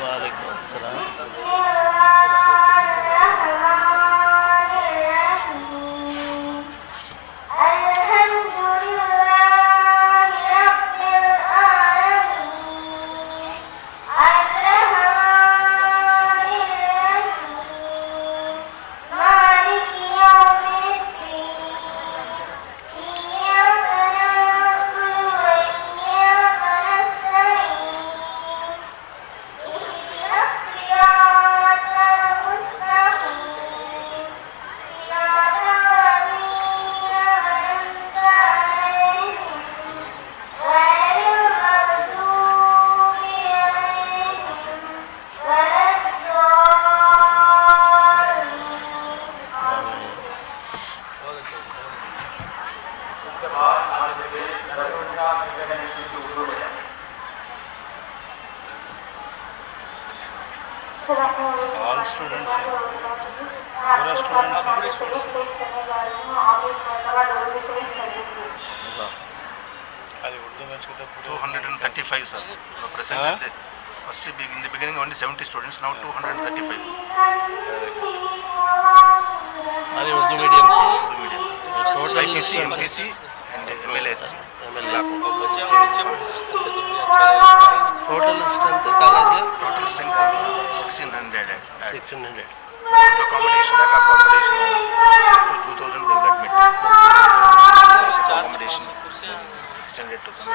वालेकुम अस्सलाम। All students हैं, पूरा स्टूडेंट्स हैं। अरे उर्दू में इसको तो 235 sir. Present first in the beginning only 70 students, now 235. अरे Urdu medium Total IPC, MPC and MLSC. Total strength college है Total strength of 1600. 1600। Accommodation 2000 they will admit. Accommodation extended to some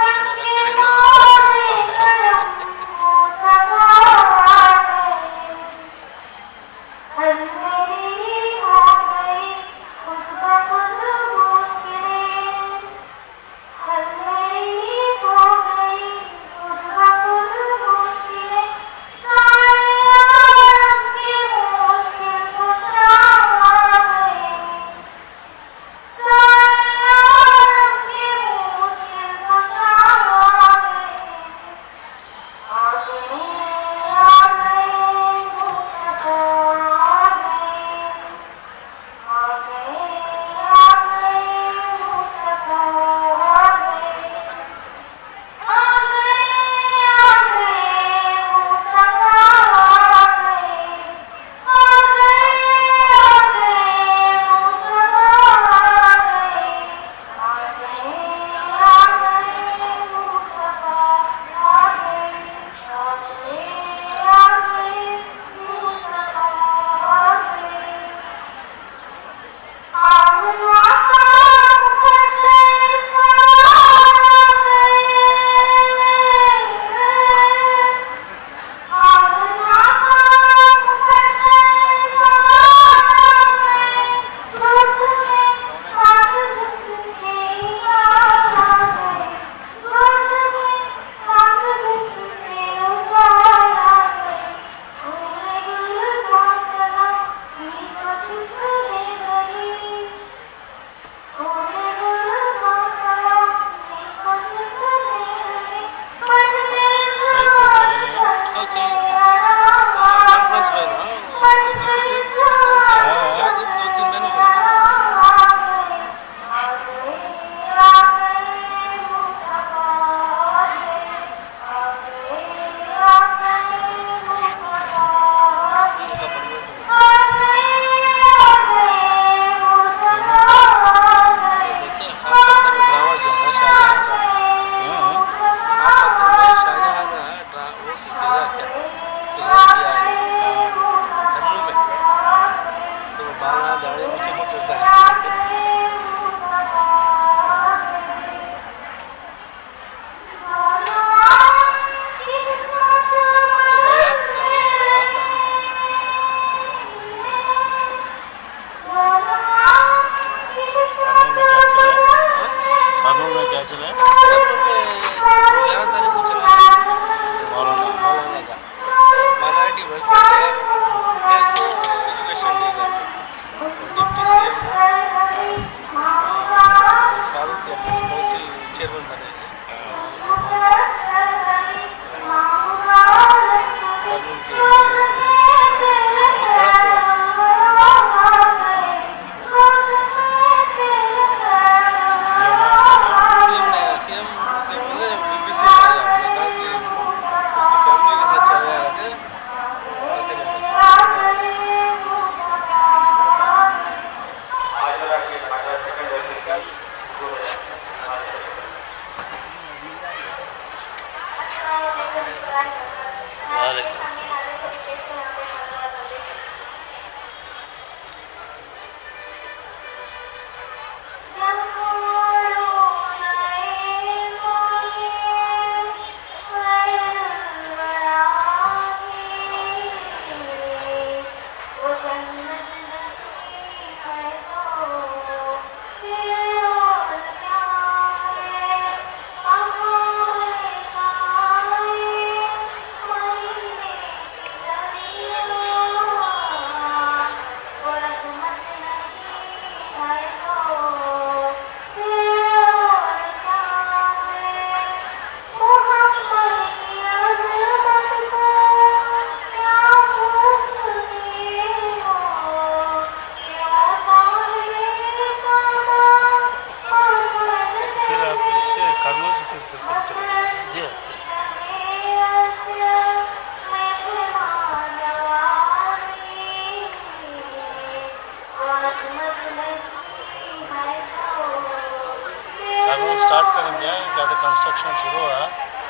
construction शुरू हुआ?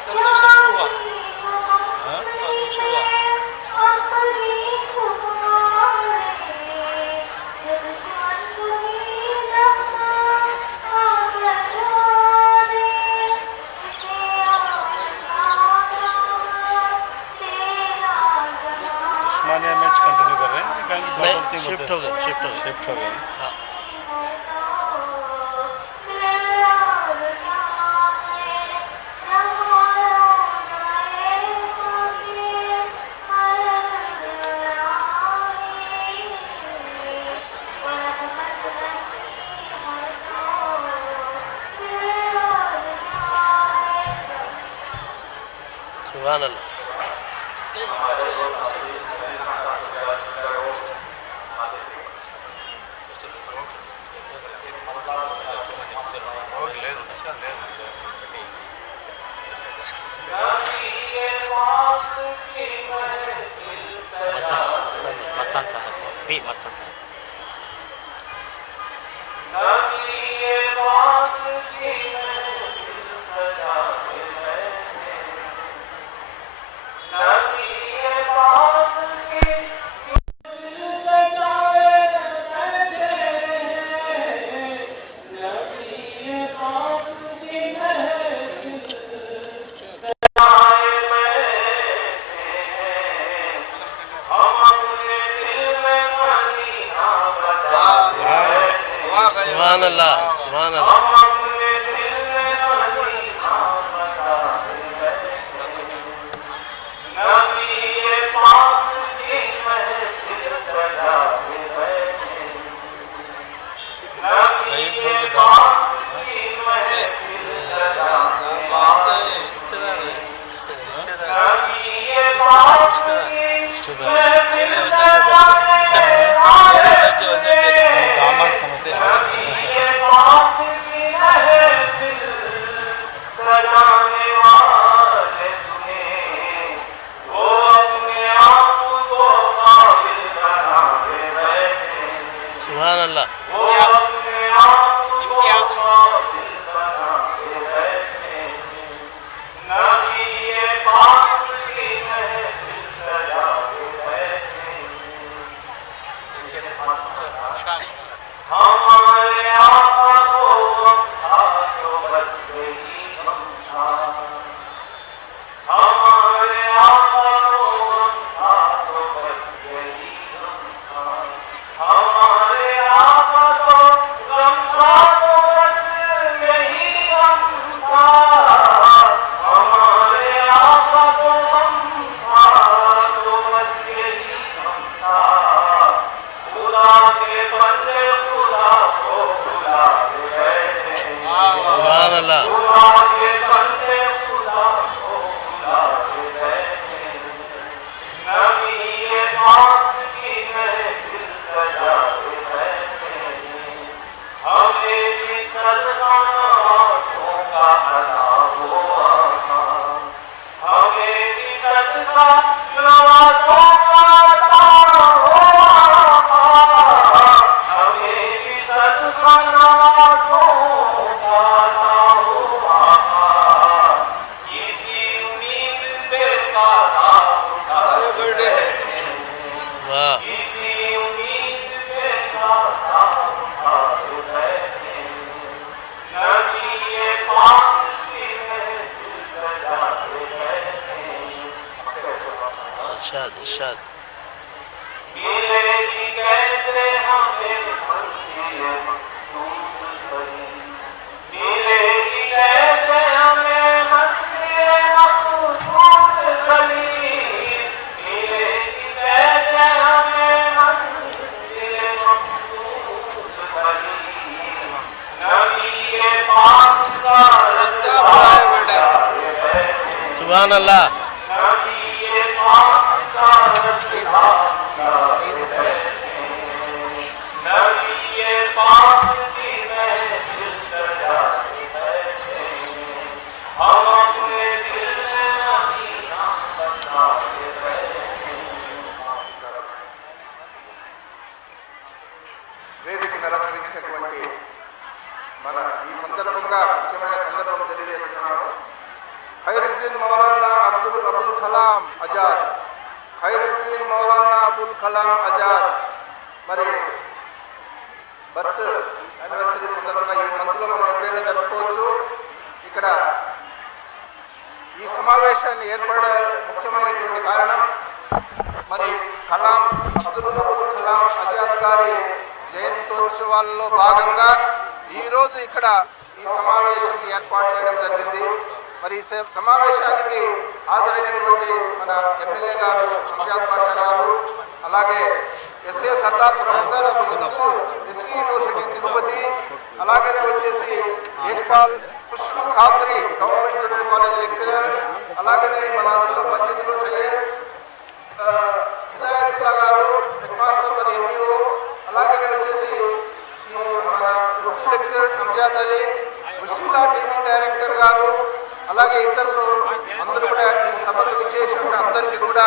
Construction शुरू हुआ, हाँ? अभी शुरू हुआ। उस्मानिया मैच कंटिन्यू कर रहे हैं कहीं नहीं, शिफ्ट हो गए, शिफ्ट हो गए। शिफ्ट हो गए। हाँ, सुभान अल्लाह। ఓకే లేదు లేదు मस्तान साहब भी मस्तान साहब सुभान अल्लाह, सुभान अल्लाह। सईद भाई के दामाद दामाद समझते हैं। सुभान अल्लाह। सुभान अल्लाह। वाह, इरशाद इरशाद। सुभान अल्लाह। వేదికను అలంకరించినటువంటి మన ఈ సందర్భంగా ముఖ్యమైన సందర్భం తెలియజేస్తున్నాను. ఖైరుద్దీన్ మౌలానా అబుల్ కలాం ఆజాద్, ఖైరుద్దీన్ మౌలానా అబుల్ కలాం ఆజాద్ మరి బర్త్ యానివర్సరీ సందర్భంగా ఈ మంత్లో మనం ఎప్పుడైనా జరుపుకోవచ్చు. ఇక్కడ ఈ సమావేశాన్ని ఏర్పడే ముఖ్యమైనటువంటి కారణం మరి అబుల్ కలాం ఆజాద్ గారి జయంతోత్సవాల్లో భాగంగా ఈరోజు ఇక్కడ ఈ సమావేశం ఏర్పాటు చేయడం జరిగింది. మరి ఈ సమావేశానికి హాజరైనటువంటి మన ఎమ్మెల్యే గారు అంజాద్ పాషా గారు, అలాగే S A Sattar professor of Urdu S V university Tirupati, అలాగనే వచ్చేసి Iqbal Khushboo Khadri government junior college lecturer, అలాగనే మన అసలు పంచాయతీలు షయ్యద్ హిదాయతుల్లా గారు హెడ్ మాస్టర్ మరి ఎంఈఓ, అలాగనే వచ్చేసి మన Urdu lecturer Amjad Ali, Mushilla TV director గారు, అలాగే ఇతరులు అందరూ కూడా ఈ సభకు విచ్చేసినటువంటి అందరికీ కూడా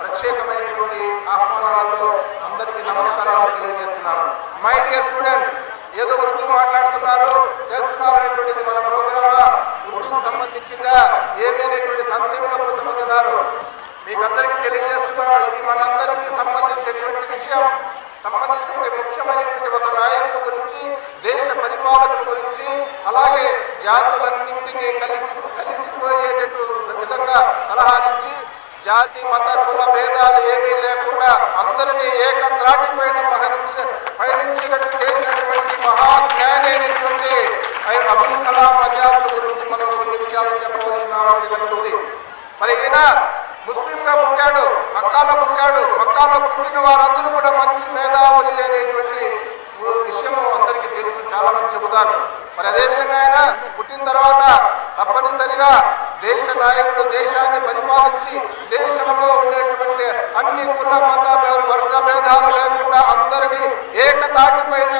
ప్రత్యేకమైనటువంటి ఆహ్వానాలతో అందరికీ నమస్కారాలు తెలియజేస్తున్నాను. మై డియర్ స్టూడెంట్స్, ఏదో ఉర్దూ మాట్లాడుతున్నారు చేస్తున్నారు అనేటువంటిది మన ప్రోగ్రామా ఉర్దూకు సంబంధించిందా ఏమి అనేటువంటి సంశయంలో కొంతమంది ఉన్నారు. మీకు అందరికీ తెలియజేస్తున్నాను, ఇది మనందరికీ సంబంధించినటువంటి విషయం. సంబంధించినటువంటి ముఖ్యమైనటువంటి ఒక నాయకుని గురించి, దేశ పరిపాలకుల గురించి, అలాగే జాతులన్నింటినీ కలిసిపోయేటట్టు విధంగా సలహాలిచ్చి జాతి మత కుల భేదాలు ఏమీ లేకుండా అందరినీ ఏకత్రాటిపైన పయనించినట్టు చేసినటువంటి మహాజ్ఞాని అయినటువంటి అబుల్ కలాం ఆజాద్ గురించి మనం కొన్ని విషయాలు చెప్పవలసిన ఆవశ్యకత ఉంది. మరి ఈయన ముస్లింగా పుట్టాడు, మక్కాలో పుట్టాడు. మక్కాలో పుట్టిన వారందరూ కూడా మంచి మేధావులు అనేటువంటి విషయం అందరికీ తెలుసు, చాలా మంది చెబుతారు. మరి అదేవిధంగా ఆయన పుట్టిన తర్వాత తప్పనిసరిగా దేశ నాయకుడు దేశాన్ని పరిపాలించి దేశంలో ఉండేటువంటి అన్ని కుల మత వర్గ భేదాలు లేకుండా అందరినీ ఏకతాటిపైన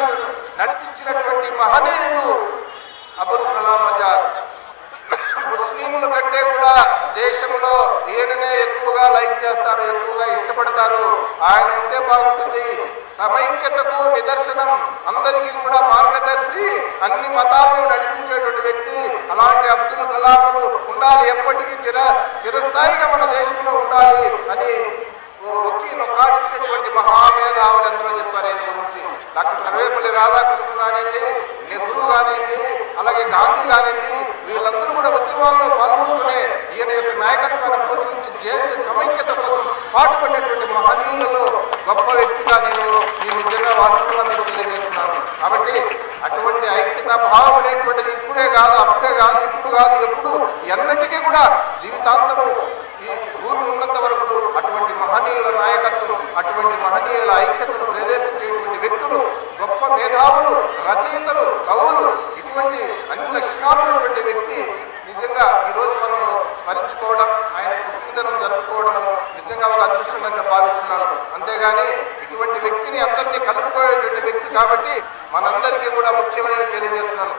నడిపించినటువంటి మహనీయుడు అబుల్ కలాం ఆజాద్. ముస్లింల కంటే కూడా దేశంలో ఈయననే ఎక్కువగా లైక్ చేస్తారు, ఎక్కువగా ఇష్టపడతారు. ఆయన ఉంటే బాగుంటుంది, సమైక్యతకు నిదర్శనం, అందరికీ కూడా మార్గదర్శి, అన్ని మతాలను నడిపించేటువంటి వ్యక్తి. అలాంటి అబ్దుల్ కలాంలు ఉండాలి, ఎప్పటికీ చిరస్థాయిగా మన దేశంలో ఉండాలి అని ఒక్కి నొక్కాడించినటువంటి మహామేధావులు ఎందరో చెప్పారు ఈయన గురించి. డాక్టర్ సర్వేపల్లి రాధాకృష్ణన్ కానివ్వండి, నెహ్రూ కానివ్వండి, అలాగే గాంధీ కానివ్వండి, వీళ్ళందరూ కూడా ఉద్యమాల్లో పాల్గొంటూనే ఈయన యొక్క నాయకత్వాన్ని ప్రోత్సహించి దేశ సమైక్యత కోసం పాటుపడినటువంటి మహనీయులలో గొప్ప వ్యక్తిగా నేను ఈ నిజంగా వాస్తవంగా మీకు తెలియజేస్తున్నాను. కాబట్టి అటువంటి ఐక్యతా భావం అనేటువంటిది ఇప్పుడే కాదు, అప్పుడే కాదు, ఇప్పుడు కాదు, ఎప్పుడు ఎన్నటికీ కూడా జీవితాంతము ఈ భూమి ఉన్నంత వరకు అటువంటి మహనీయుల నాయకత్వం, అటువంటి మహనీయుల ఐక్యతను ప్రేరేపించేటువంటి వ్యక్తులు, గొప్ప మేధావులు, రచయితలు, కవులు, ఇటువంటి అన్ని లక్షణాలు ఉన్నటువంటి వ్యక్తి నిజంగా ఈరోజు మనం స్మరించుకోవడం, ఆయన పుట్టినదినం జరుపుకోవడం నిజంగా ఒక అదృష్టంగా నేను భావిస్తున్నాను. అంతేగాని ఇటువంటి వ్యక్తిని అందరినీ కలుపుకోయేటువంటి వ్యక్తి కాబట్టి మనందరికీ కూడా ముఖ్యమైన తెలియజేస్తున్నాను.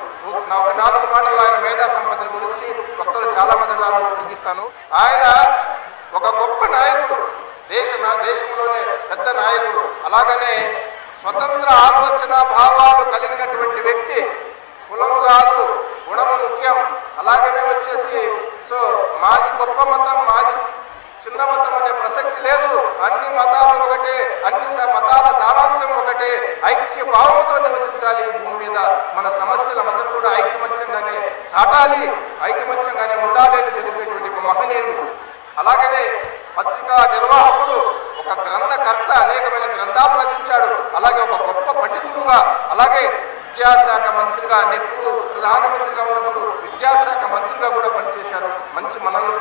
ఒక 4 మాటలు ఆయన మేధా సంపత్తి గురించి భక్తులు చాలా మంది ఉన్నారు, ముగిస్తాను. ఆయన ఒక గొప్ప నాయకుడు, దేశంలోనే పెద్ద నాయకుడు, అలాగనే స్వతంత్ర ఆలోచన భావాలు కలిగినటువంటి వ్యక్తి. కులము కాదు, గుణము ముఖ్యం. అలాగనే వచ్చేసి మాది గొప్ప మతం, మాది చిన్న మతం అనే ప్రసక్తి లేదు. అన్ని మతాలు ఒకటే, అన్ని మతాల సారాంశం ఒకటే. ఐక్య భావంతో నివసించాలి భూమి మీద. మన సమస్యలు అందరూ కూడా ఐకమత్యంగానే సాటాలి, ఐకమత్యంగానే ఉండాలి అని తెలిపేటువంటి ఒక మహనీయుడు. అలాగనే పత్రికా నిర్వాహకుడు, ఒక గ్రంథకర్త, అనేకమైన గ్రంథాలు రచించాడు. అలాగే ఒక గొప్ప పండితుడుగా, అలాగే విద్యాశాఖ మంత్రిగా, నెహ్రూ ప్రధానమంత్రిగా ఉన్నప్పుడు విద్యాశాఖ మంత్రిగా కూడా పనిచేశారు. మంచి మనల్ని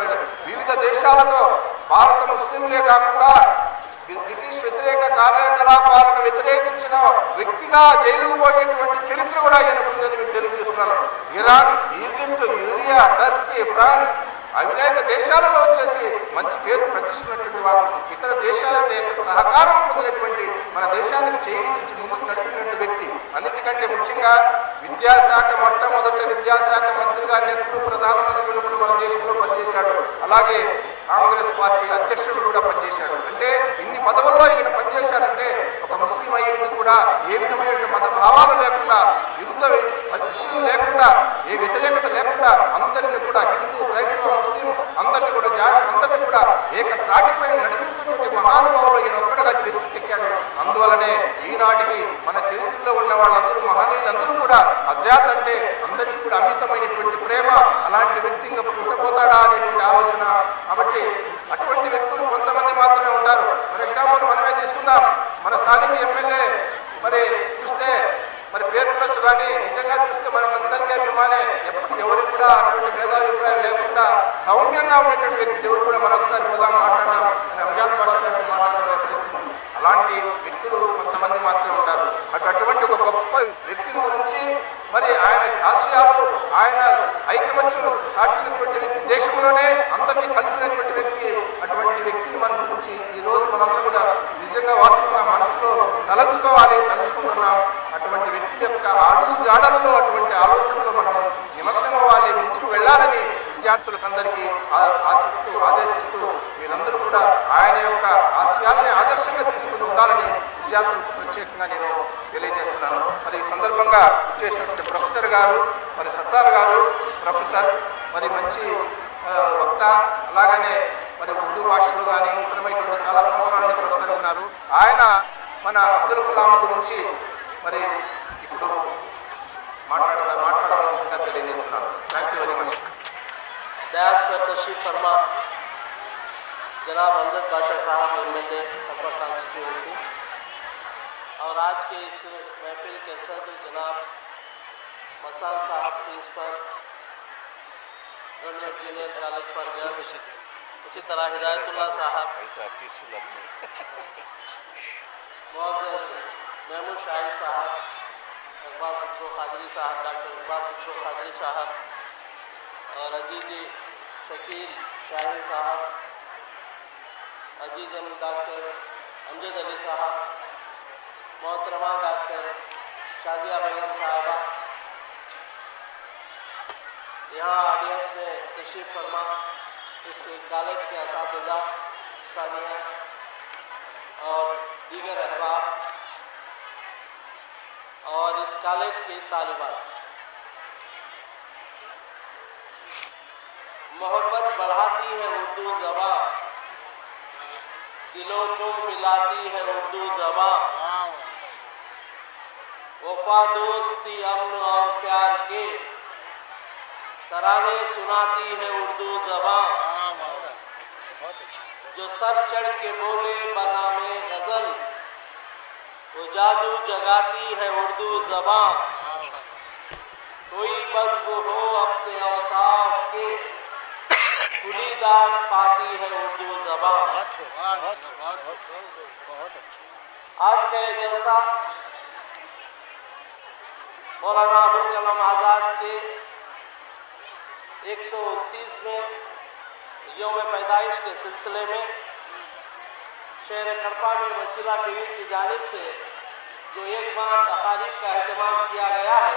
వివిధ దేశాలతో భారత ముస్లింలే కాకుండా బ్రిటిష్ వ్యతిరేక కార్యకలాపాలను వ్యతిరేకించిన వ్యక్తిగా జైలుకు పోయినటువంటి చరిత్ర కూడా ఈయనకుందని మీకు తెలియజేస్తున్నాను. ఇరాన్, ఈజిప్ట్, యూరియా, టర్కీ, ఫ్రాన్స్, అనేక దేశాలలో వచ్చేసి మంచి పేరు ప్రతిష్ఠించినటువంటి వారు, ఇతర దేశాల యొక్క సహకారం పొందినటువంటి మన దేశానికి చేయి నుంచి ముందుకు నడిపినటువంటి వ్యక్తి. అన్నిటికంటే ముఖ్యంగా విద్యాశాఖ మొట్టమొదట విద్యాశాఖ మంత్రిగా నెహ్రూ ప్రధానమంత్రి ఉన్నప్పుడు మన దేశంలో పనిచేశాడు. అలాగే కాంగ్రెస్ పార్టీ అధ్యక్షుడు కూడా పనిచేశాడు. అంటే ఇన్ని పదవుల్లో ఈయన పనిచేశారంటే ఒక ముస్లిం అయ్యింది కూడా ఏ విధమైన మత భావాలు లేకుండా విరుద్ధ విషయం లేకుండా, ఏ వ్యతిరేకత లేకుండా అందరినీ కూడా హిందూ, క్రైస్తవ, ముస్లిం అందరినీ కూడా జాడ్స్ అందరినీ కూడా ఏక త్రాటిపై నడిపించినటువంటి మహానుభావులు ఈయన ఒక్కడగా చరిత్రకెక్కాడు. అందువలనే ఈనాటికి మన చరిత్రలో ఉన్న వాళ్ళందరూ మహనీయులందరూ కూడా ఆజాద్ అంటే అందరికీ కూడా అమితమైనటువంటి ప్రేమ. అలాంటి వ్యక్తి ఇంకా పుట్టబోతాడా అనేటువంటి ఆలోచన. కాబట్టి అటువంటి వ్యక్తులు కొంతమంది మాత్రమే ఉంటారు. ఫర్ ఎగ్జాంపుల్ మనమే తీసుకుందాం, మన స్థానిక ఎమ్మెల్యే మరి చూస్తే మరి పేరు ఉండొచ్చు, కానీ నిజంగా చూస్తే మనకందరికీ అభిమానే. ఎప్పుడు ఎవరికి కూడా అటువంటి భేదాభిప్రాయం లేకుండా సౌమ్యంగా ఉన్నటువంటి వ్యక్తి. ఎవరు కూడా మరొకసారి పోదాం మాట్లాడదాం అని అంజాద్ భాష మాట్లాడాలనే పరిస్థితి. అలాంటి వ్యక్తులు కొంతమంది మాత్రమే ఉంటారు. అటువంటి ఒక గొప్ప వ్యక్తిని గురించి మరి ఆయన ఆశయాలు, ఆయన ఐకమత్యం సాటినటువంటి వ్యక్తి, దేశంలోనే అందరినీ కలిపినటువంటి వ్యక్తి. అటువంటి వ్యక్తిని మన గురించి ఈరోజు మనందరూ కూడా నిజంగా వాస్తవంగా మనసులో తలుచుకుంటున్నాం. అటువంటి వ్యక్తి యొక్క అడుగు జాడలలో, అటువంటి ఆలోచనలో మనం నిమగ్నం అవ్వాలి, ముందుకు వెళ్ళాలని విద్యార్థులకు అందరికీ ఆదేశిస్తూ మీరందరూ కూడా ఆయన యొక్క ఆశయాలని ఆదర్శంగా తీసుకుని ఉండాలని విద్యార్థులకు ప్రత్యేకంగా నేను తెలియజేస్తున్నాను. మరి ఈ సందర్భంగా చేసినటువంటి ప్రొఫెసర్ గారు, మరి సత్తార్ గారు ప్రొఫెసర్, మరి మంచి వక్త, అలాగనే మరి ఉర్దూ భాషలో కానీ ఇతరమైనటువంటి చాలా సంవత్సరాల నుండి ప్రొఫెసర్ ఉన్నారు. ఆయన మన అబ్దుల్ కలాం గురించి మరి ఇప్పుడు మాట్లాడవలసిందిగా తెలియజేస్తున్నాను. Thank you very much. Dash पर तशरीफ फरमा जनाब अमजद बादशाह साहब एमएलए कटवा कॉन्स्टिट्यूंसी और आज के इस महफिल के सदर जनाब Mastan Sahab principal government junior college for girls, इसी तरह हिदायतुल्लाह साहब, महमूद शाहिद साहब, इकबाल खुसरो खादरी साहब, डॉक्टर इकबाल खुसरो खादरी साहब और अजीज़ी शकील शाहिन साहब, अजीज़म डॉक्टर अमजद अली साहब, मोहतरमा डॉक्टर शाजिया बेगम साहबा, यहाँ ऑडियंस में तशरीफ़ फरमा इस कॉलेज के असातिज़ा, उस्तादिया और दीगर अहबाब और इस कॉलेज की तालिबात, मोहब्बत बढ़ाती है उर्दू ज़बां, दिलों को मिलाती है उर्दू ज़बां, वफा दोस्ती अमन और प्यार के तराने सुनाती है उर्दू ज़बां, जो सर चढ़ के बोले बनामे गज़ल, वो जादू जगाती है उर्दू ज़बां, कोई बज़्म हो अपने औसाफ के खुली दाद पाती है उर्दू ज़बां। आज का ये जलसा मौलाना अबुल कलाम आज़ाद के 129वें यौम पैदाइश के सिलसिले में शहर कड़पा में वसीला टीवी की जानिब से जो एक माह तकारीब का अहतमाम किया गया है,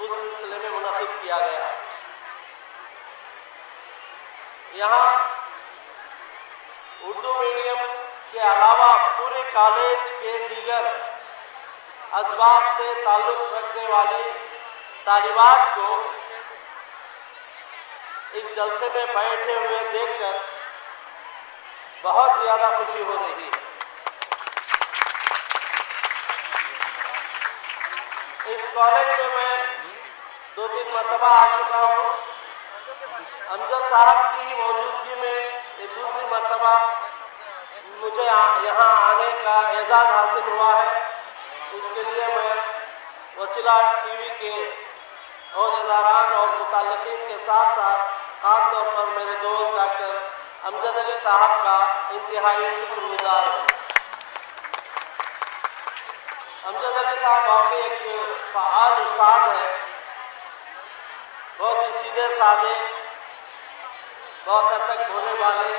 उस सिलसिले में मुनक़िद किया गया है। यहाँ उर्दू मीडियम के अलावा पूरे कॉलेज के दीगर अज़बाब से ताल्लुक़ रखने वाली तालिबात को इस जलसे में बैठे हुए देखकर बहुत ज़्यादा खुशी हो रही है। इस कॉलेज में मैं 2-3 मरतबा आ चुका हूँ। अमजद साहब की मौजूदगी में ये दूसरी मरतबा मुझे यहाँ आने का एजाज़ हासिल हुआ है। उसके लिए मैं वसीला टीवी के अहदेदारान और मुताल्लिक़ीन के साथ साथ ख़ास तौर पर मेरे दोस्त डॉक्टर अमजद अली साहब का इंतहाई शुक्रगुज़ार हूँ। अमजद अली साहब वाकई एक फ़आल उस्ताद हैं, बहुत ही सीधे साधे, बहुत हद तक भोले वाले,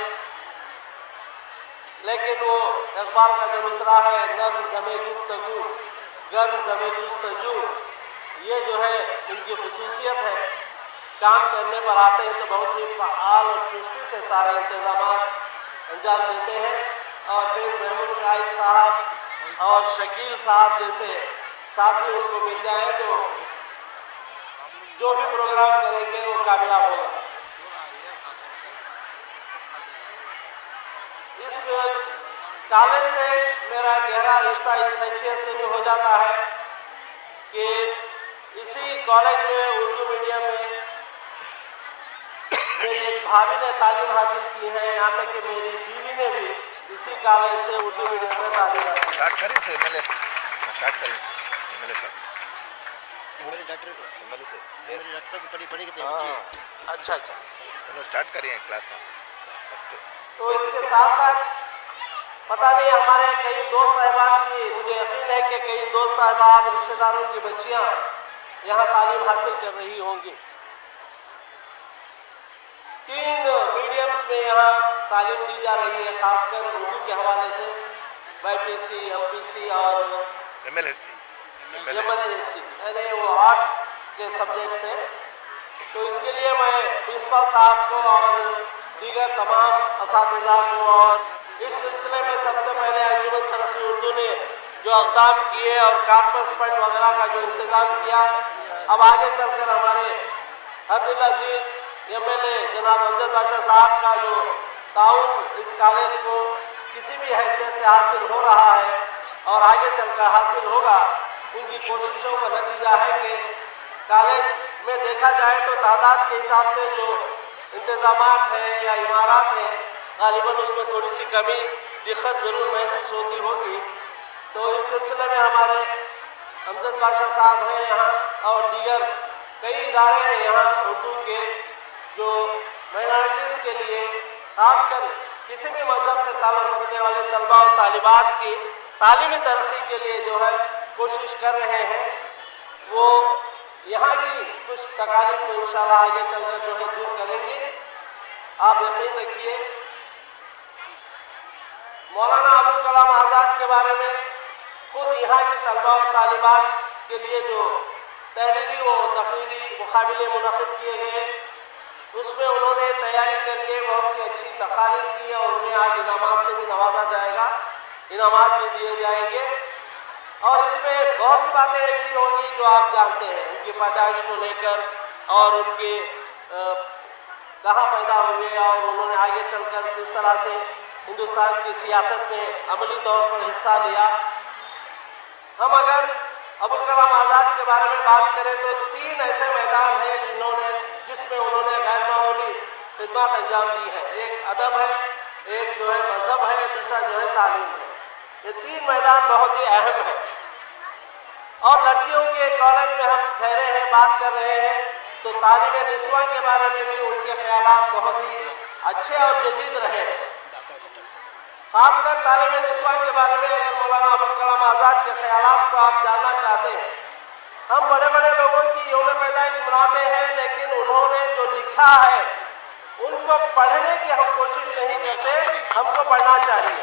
लेकिन वो इकबाल का जो मिसरा है, नर्म दमे गुफ्तगू गर्म दमे गुस्तजू, ये जो है इनकी खुसूसियत है। काम करने पर आते हैं तो बहुत ही फ़आल और चुस्ती से सारे इंतज़ामात अंजाम देते हैं। और फिर महमूद शाहिद साहब और शकील साहब जैसे साथी उनको मिल जाए तो जो भी प्रोग्राम करेंगे वो कामयाब होगा। इस कॉलेज से मेरा गहरा रिश्ता इस हैसियत से भी हो जाता है कि इसी कॉलेज में उर्दू मीडियम में मेरी एक भाभी ने तालीम हासिल की है, यहाँ तक कि मेरी बीवी ने भी इसी कॉलेज से उर्दू मीडियम में तालीम हासिल की। स्टार्ट करें से एमएलए स्टार्ट करें एमएलए साहब मेरे डॉक्टर को एमएलए से मेरे डॉक्टर को पढ़ी के अच्छा अच्छा। चलो स्टार्ट करिए क्लास फर्स्ट। तो इसके साथ साथ पता नहीं हमारे कई दोस्त अहबाब की, मुझे यकीन है कि कई दोस्त अहबाब रिश्तेदारों की बच्चियां यहाँ तालीम हासिल कर रही होंगी। 3 मीडियम्स में यहाँ तालीम दी जा रही है, खासकर उर्दू के हवाले से BPC, MPC और एमएलएससी MLSC, यानी वो आर्ट्स के सब्जेक्ट से। तो इसके लिए मैं प्रिंसिपल साहब को और दीगर तमाम असातिज़ा को, और इस सिलसिले में सबसे पहले अंजुमन तरक्की उर्दू ने जो इक़दाम किए और कार्पस फंड वगैरह का जो इंतज़ाम किया, अब आगे चलकर हमारे हरदिल अजीज़ MLA जनाब अमजद बादशाह साहब का जो ताउन इस कॉलेज को किसी भी हैसियत से हासिल हो रहा है और आगे चलकर हासिल होगा, उनकी कोशिशों का नतीजा है कि कॉलेज में देखा जाए तो तादाद के हिसाब से जो इंतज़ामात हैं या इमारत हैं, ग़ालिबन उसमें थोड़ी सी कमी दिक्कत ज़रूर महसूस होती होगी। तो इस सिलसिले में हमारे अमजद बादशाह साहब हैं यहाँ, और दीगर कई इदारे हैं यहाँ उर्दू के, जो माइनॉरिटीज़ के लिए खासकर किसी भी मज़हब से ताल्लुक़ रखने वाले तलबा और तालिबात की तालीमी तरक्की के लिए जो है कोशिश कर रहे हैं, वो यहाँ की कुछ तकालीफ को इंशाल्लाह आगे चलकर जो है दूर करेंगे। आप यकीन रखिए। मौलाना अबुल कलाम आज़ाद के बारे में खुद यहाँ के तलबा और तालिबात के लिए जो तहरीरी व तकरीरी मुकाबले मुनक़िद किए गए, उसमें उन्होंने तैयारी करके बहुत सी अच्छी तकारीर की और उन्हें आज इनामात से भी नवाजा जाएगा, इनामात भी दिए जाएंगे। और इसमें बहुत सी बातें ऐसी होंगी जो आप जानते हैं, उनकी पैदाइश को लेकर और उनके कहाँ पैदा हुए और उन्होंने आगे चलकर किस तरह से हिंदुस्तान की सियासत में अमली तौर पर हिस्सा लिया। हम अगर अबुल कलाम आज़ाद के बारे में बात करें तो 3 ऐसे मैदान हैं जिसमें उन्होंने गैर मामूली खिदमत अंजाम दी है। एक अदब है, एक जो है मज़हब है, दूसरा जो है तालीम है। ये 3 मैदान बहुत ही अहम है। और लड़कियों के कॉलेज में हम ठहरे हैं, बात कर रहे हैं, तो तालीम निस्वां के बारे में भी उनके ख्यालात बहुत ही अच्छे और जदीद रहे हैं। खासकर तालीम निस्वां के बारे में अगर मौलाना अबुल कलाम आज़ाद के ख्यालात को आप जानना चाहते हैं, हम बड़े बड़े लोगों की यौम पैदाइश मनाते हैं, लेकिन उन्होंने जो लिखा है उनको पढ़ने की हम कोशिश नहीं करते, हमको पढ़ना चाहिए।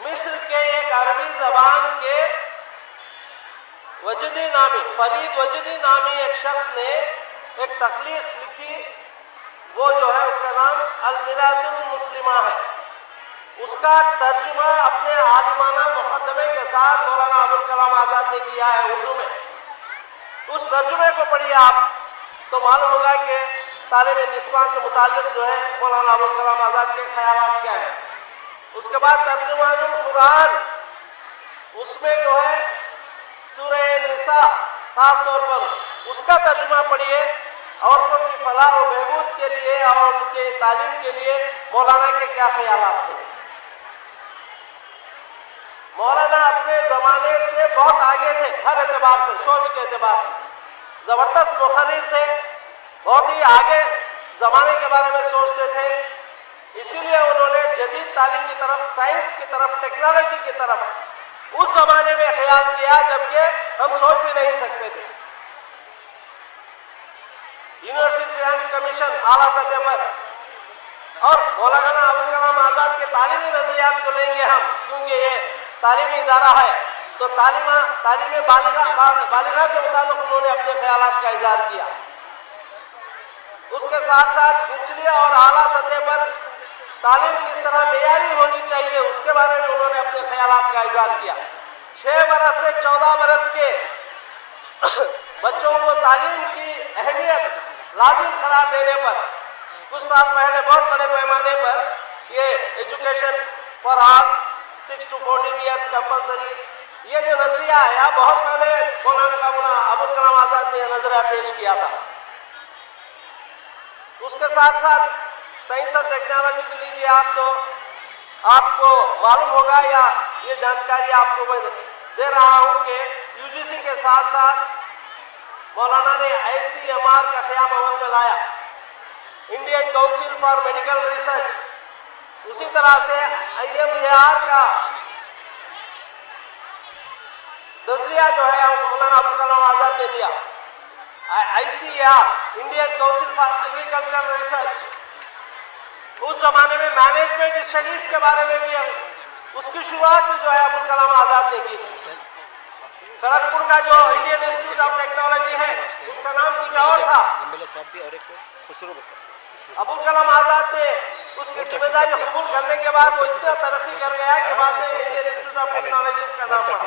मिस्र के एक अरबी ज़बान के वजदी नामी, फरीद वजदी नामी एक शख्स ने एक तख्लीक लिखी, वो जो है उसका नाम अल-मिरातुल मुस्लिमा है। उसका तर्जुमा अपने आलिमाना मुक़द्दमे के साथ मौलाना अबुल कलाम आज़ाद ने किया है उर्दू में। उस तर्जुमे को पढ़िए आप, तो मालूम होगा कि तालिम निस्वां से मुताल्लिक़ जो है मौलाना अबुल कलाम आज़ाद के ख़यालात क्या हैं। उसके बाद तर्जुमानुल कुरान, उसमें जो है सूरह निसा खास तौर पर उसका तर्जुमा पढ़िए। औरतों की फलाह और बहबूद के लिए और उनके तालीम के लिए मौलाना के क्या ख्यालात थे। मौलाना अपने ज़माने से बहुत आगे थे, हर एतबार से, सोच के एतबार से ज़बरदस्त मुखर्रिर थे, बहुत ही आगे ज़माने के बारे में सोचते थे। इसीलिए उन्होंने जदीद तालीम की तरफ, साइंस की तरफ, टेक्नोलॉजी की तरफ उस ज़माने में ख्याल किया जबकि हम सोच भी नहीं सकते थे। यूनिवर्सिटी रैंक्स कमीशन आला सतह पर, और मौलाना अबुल कलाम आज़ाद के तालीमी नज़रियात को लेंगे हम, क्योंकि ये तालीमी इदारा है, तो तालीम बालिगा से मुताल्लिक़ उन्होंने अपने ख्यालात का इज़हार किया। उसके साथ साथ निचली और आला सतह पर तालीम किस तरह मेयारी होनी चाहिए, उसके बारे में उन्होंने अपने ख्यालात का इज़हार किया। 6 बरस से 14 बरस के बच्चों को तालीम की अहमियत लाजिम करार देने पर कुछ साल पहले बहुत बड़े पैमाने पर ये education for all 6 to 14 years compulsory, ये जो नजरिया आया बहुत पहले मौलाना अबुल कलाम आज़ाद ने नजरिया पेश किया था। उसके साथ साथ साइंस और टेक्नोलॉजी के लीजिए आप, तो आपको मालूम होगा या ये जानकारी आपको मैं दे रहा हूँ कि यूजीसी के साथ साथ मौलाना ने ICMR का क़याम अमल में लाया, Indian council for medical research, उसी तरह से IMAR का नजरिया जो है मौलाना अबुल कलाम आज़ाद ने दिया। ICAR Indian council for agriculture research, उस जमाने में मैनेजमेंट स्टडीज के बारे में भी उसकी शुरुआत भी जो है अबुल कलाम आज़ाद ने की थी। खड़गपुर का जो इंडियन इंस्टीट्यूट ऑफ टेक्नोलॉजी है उसका नाम कुछ और था। अबुल कलाम आज़ाद ने उसकी जिम्मेदारी कबूल करने के बाद वो इतना तरक्की कर गया कि बाद में इंडियन इंस्टीट्यूट ऑफ टेक्नोलॉजी उसका नाम पड़ा।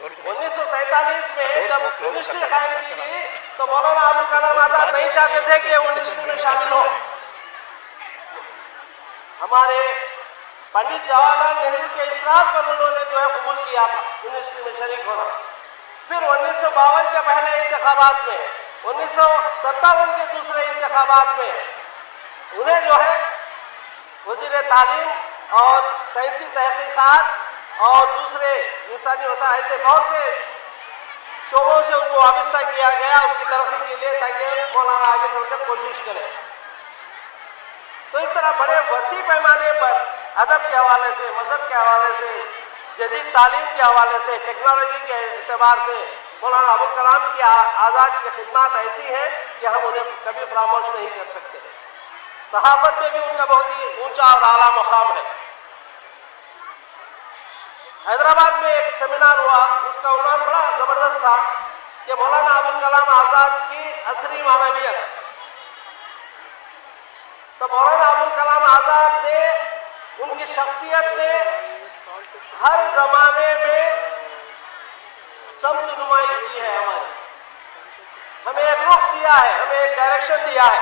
1947 में जब मिनिस्ट्री कायम की गई तो मौलाना अबुल कलाम आज़ाद नहीं चाहते थे कि वो मिनिस्ट्री में शामिल हो। हमारे पंडित जवाहरलाल नेहरू के इसरार पर उन्होंने जो है कबूल किया था मिनिस्ट्री में शरीक होना। फिर 1952 के पहले इंतखाबात में, 1957 के दूसरे इंतखाबात में उन्हें जो है वजीर तालीम और साइंसी तहकीकात और दूसरे इंसानी वसाइल ऐसे बहुत से शोबों से उनको वाबस्ता किया गया उसकी तरक्की के लिए, ताकि मौलाना आगे चलकर कोशिश करें। तो इस तरह बड़े वसी पैमाने पर अदब के हवाले से, मजहब के हवाले से, जदीद तालीम के हवाले से, टेक्नोलॉजी के एतबार से मौलाना अबुल कलाम की आज़ाद की खिदमत ऐसी है कि हम उन्हें कभी फरामोश नहीं कर सकते। सहाफ़त में भी उनका बहुत ही ऊंचा और आला मकाम है। हैदराबाद में एक सेमिनार हुआ, उसका उन्वान बड़ा ज़बरदस्त था कि मौलाना अबुल कलाम आज़ाद की असरी मानवियत। तो मौलाना अबुल कलाम आज़ाद ने, उनकी शख्सियत ने हर ज़माने में समत नुमाई की है हमारी, हमें एक रुख दिया है, हमें एक डायरेक्शन दिया है।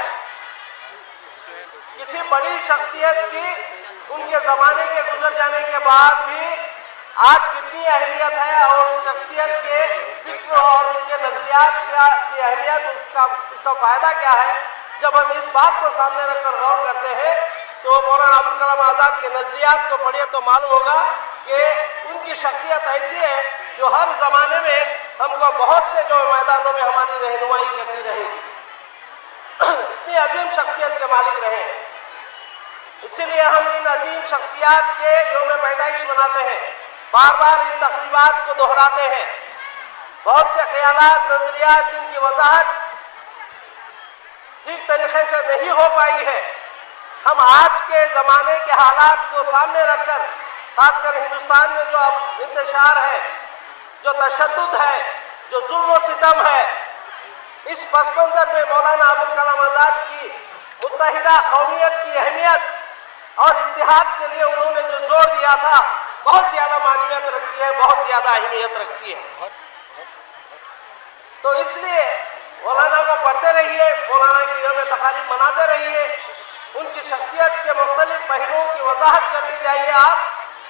किसी बड़ी शख्सियत की उनके ज़माने के गुजर जाने के बाद भी आज कितनी अहमियत है और उस शख्सियत के फिक्र और उनके नज़रियात की अहमियत, उसका फ़ायदा क्या है। जब हम इस बात को सामने रखकर गौर करते हैं तो मौलाना अबुल कलाम आज़ाद के नज़रियात को पढ़िए तो मालूम होगा कि उनकी शख्सियत ऐसी है जो हर ज़माने में हमको बहुत से जो मैदानों में हमारी रहनुमाई करती रहेगी। इतनी अजीम शख्सियत के मालिक रहे, इसीलिए हम इन अजीम शख्सियात के यौम पैदाइश मनाते हैं, बार बार इन तक़रीबात को दोहराते हैं। बहुत से ख्यालात, नज़रियात जिनकी वजाहत ठीक तरीके से नहीं हो पाई है, हम आज के ज़माने के हालात को सामने रखकर, खासकर हिंदुस्तान में जो अब इंतशार है, जो तशद्दुद है, जो जुल्म व सितम है, इस पस मंज़र में मौलाना अबुल कलाम आज़ाद की मुत्तहिदा कौमियत की अहमियत और इत्तिहाद के लिए उन्होंने जो जोर दिया था बहुत ज़्यादा मानियत रखती है, बहुत ज़्यादा अहमियत रखती है। तो इसलिए मौलाना को पढ़ते रहिए, मौलाना की यौम तकारीब मनाते रहिए, उनकी शख्सियत के मुख्तलिफ पहलुओं की वजाहत करते जाइए आप,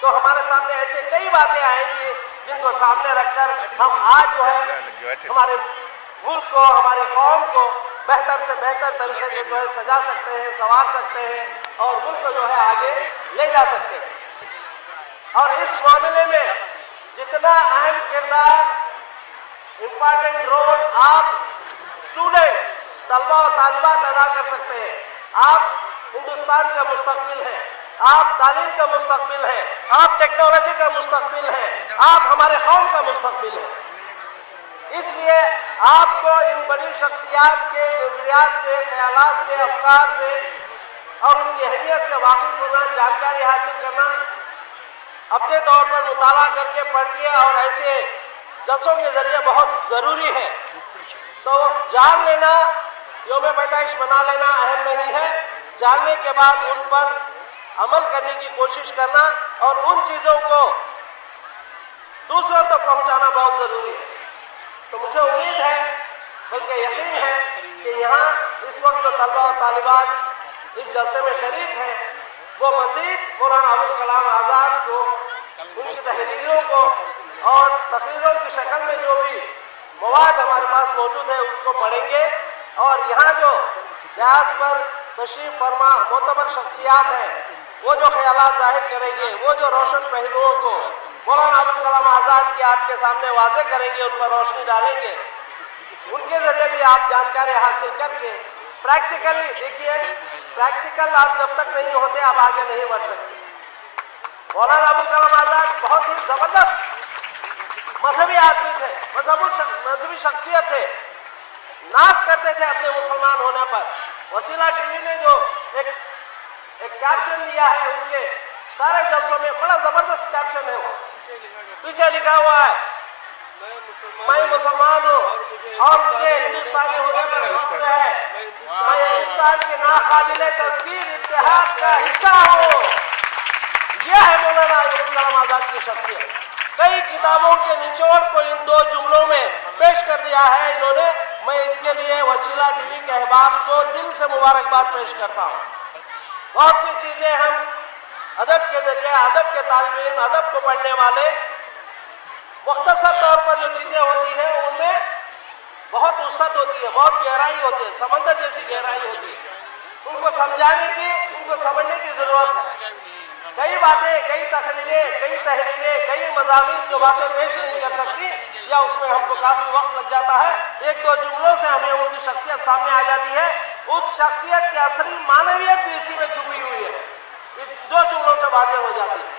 तो हमारे सामने ऐसे कई बातें आएंगी जिनको सामने रखकर हम आज जो है हमारे मुल्क को, हमारे कौम को बेहतर से बेहतर तरीके से जो है सजा सकते हैं, संवार सकते हैं और मुल्क को जो है आगे ले जा सकते हैं। और इस मामले में जितना अहम किरदार, इम्पॉर्टेंट रोल आप स्टूडेंट्स, तलबा और तालिबात अदा कर सकते हैं। आप हिंदुस्तान का मुस्तकबिल हैं, आप तालीम का मुस्तकबिल हैं, आप टेक्नोलॉजी का मुस्तकबिल हैं, आप हमारे कौम का मुस्तकबिल हैं। इसलिए आपको इन बड़ी शख्सियात के नज़रियात से, ख्यालात से, अफकार से और उनकी अहमियत से वाकिफ होना, जानकारी हासिल करना, अपने तौर पर मुताला करके पढ़ के और ऐसे जलसों के ज़रिए बहुत ज़रूरी है। तो जान लेना, यौम पैदाइश मना लेना अहम नहीं है, जानने के बाद उन पर अमल करने की कोशिश करना और उन चीज़ों को दूसरों तक पहुंचाना बहुत ज़रूरी है। तो मुझे उम्मीद है, बल्कि यकीन है कि यहाँ इस वक्त जो तलबा और तालिबात इस जलसे में शरीक हैं, वो मज़ीद मौलाना अबुल कलाम आज़ाद को, उनकी तहरीरों को और तकरीरों की शक्ल में जो भी मवाद हमारे पास मौजूद है उसको पढ़ेंगे। और यहाँ जो न्यास पर तशरीफ़ फरमा मोतबर शख्सियात हैं, वो जो ख्यालात ज़ाहिर करेंगे, वो जो रोशन पहलुओं को मौलाना अबुल कलाम आज़ाद के आपके सामने वाज़े करेंगे, उन पर रोशनी डालेंगे, उनके ज़रिए भी आप जानकारी हासिल करके प्रैक्टिकली देखिए, प्रैक्टिकल आप जब तक नहीं होते आप आगे नहीं बढ़ सकते। मौलाना अबुल कलाम आज़ाद बहुत ही ज़बरदस्त मजहबी आदमी थे, मजहबी शख्सियत थे, नाश करते थे अपने मुसलमान होने पर। वसीला टीवी ने जो एक कैप्शन दिया है उनके सारे जलसों में, बड़ा ज़बरदस्त कैप्शन है वो, पीछे लिखा हुआ है, मैं मुसलमान हूँ और मुझे हिंदुस्तानी होने पर फख्र है, मैं हिंदुस्तान के नाकाबिले तस्कीर इत्तेहाद का हिस्सा हूँ। यह है मौलाना अबुल कलाम आज़ाद की शख्सियत। कई किताबों के निचोड़ को इन दो जुमलों में पेश कर दिया है इन्होंने। मैं इसके लिए वसीला टीवी के अहबाब को दिल से मुबारकबाद पेश करता हूँ। बहुत सी चीज़ें हम अदब के ज़रिए, अदब के तालिब इल्म, अदब को पढ़ने वाले, मुख्तसर तौर पर जो चीज़ें होती हैं उनमें बहुत वसअत होती है, बहुत गहराई होती है, समंदर जैसी गहराई होती है। उनको समझाने की, उनको समझने की ज़रूरत है। कई बातें, कई तकरीरें, कई तहरीरें, कई मज़ामीन जो बातें पेश नहीं कर सकती या उसमें हमको काफ़ी वक्त लग जाता है, एक दो जुमलों से हमें उनकी शख्सियत सामने आ जाती है। उस शख्सियत की असली मानवियत भी इसी में छुपी हुई है, इस दो जुमलों से वाज़ेह हो जाती है।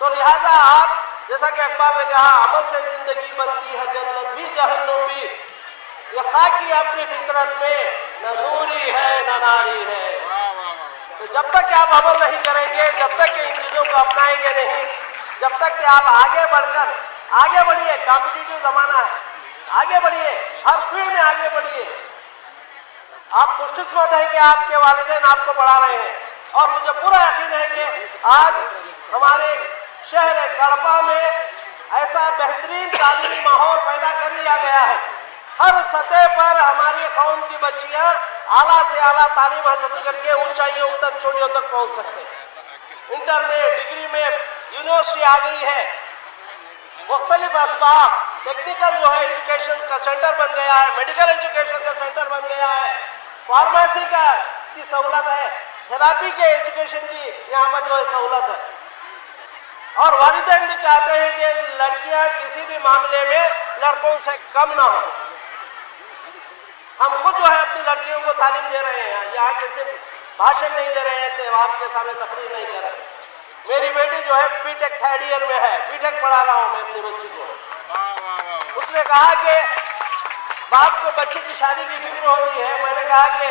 तो लिहाजा आप, जैसा कि अकबर ने कहा, अमल से ज़िंदगी बनती है जन्नत भी जहन्नुम भी, ये खाकी अपनी फितरत में न नूरी है न नारी है। तो जब तक कि आप अमल नहीं करेंगे, जब तक कि इन चीज़ों को अपनाएंगे नहीं, जब तक कि आप आगे बढ़कर, आगे बढ़िए, कॉम्पिटिटिव ज़माना है, आगे बढ़िए, हर फील्ड में आगे बढ़िए। आप खुशकिस्मत हैं कि आपके वालिदैन आपको पढ़ा रहे हैं, और मुझे पूरा यकीन है कि आज हमारे शहर कड़पा में ऐसा बेहतरीन तालीमी माहौल पैदा कर दिया गया है। हर सतह पर हमारी कौम की बच्चियां आला से आला तालीम हासिल करके ऊंचाइयों तक, चोटियों तक पहुंच सकते हैं। इंटर में, डिग्री में यूनिवर्सिटी आ गई है, मुख्तलिफ असबाब, टेक्निकल जो है एजुकेशन का सेंटर बन गया है, मेडिकल एजुकेशन का सेंटर बन गया है, फार्मेसी की सहूलत है, थेरापी के एजुकेशन की यहाँ पर जो है सहूलत है। और वालिदैन भी चाहते हैं कि लड़कियाँ किसी भी मामले में लड़कों से कम ना हो। हम खुद जो है अपनी लड़कियों को तालीम दे रहे हैं, यहाँ के सिर्फ भाषण नहीं दे रहे हैं, तो आपके सामने तकरीर नहीं कर रहे। मेरी बेटी जो है बीटेक 3rd ईयर में है, बीटेक पढ़ा रहा हूँ मैं अपनी बच्ची को। उसने कहा कि बाप को बच्चे की शादी की फिक्र होती है। मैंने कहा कि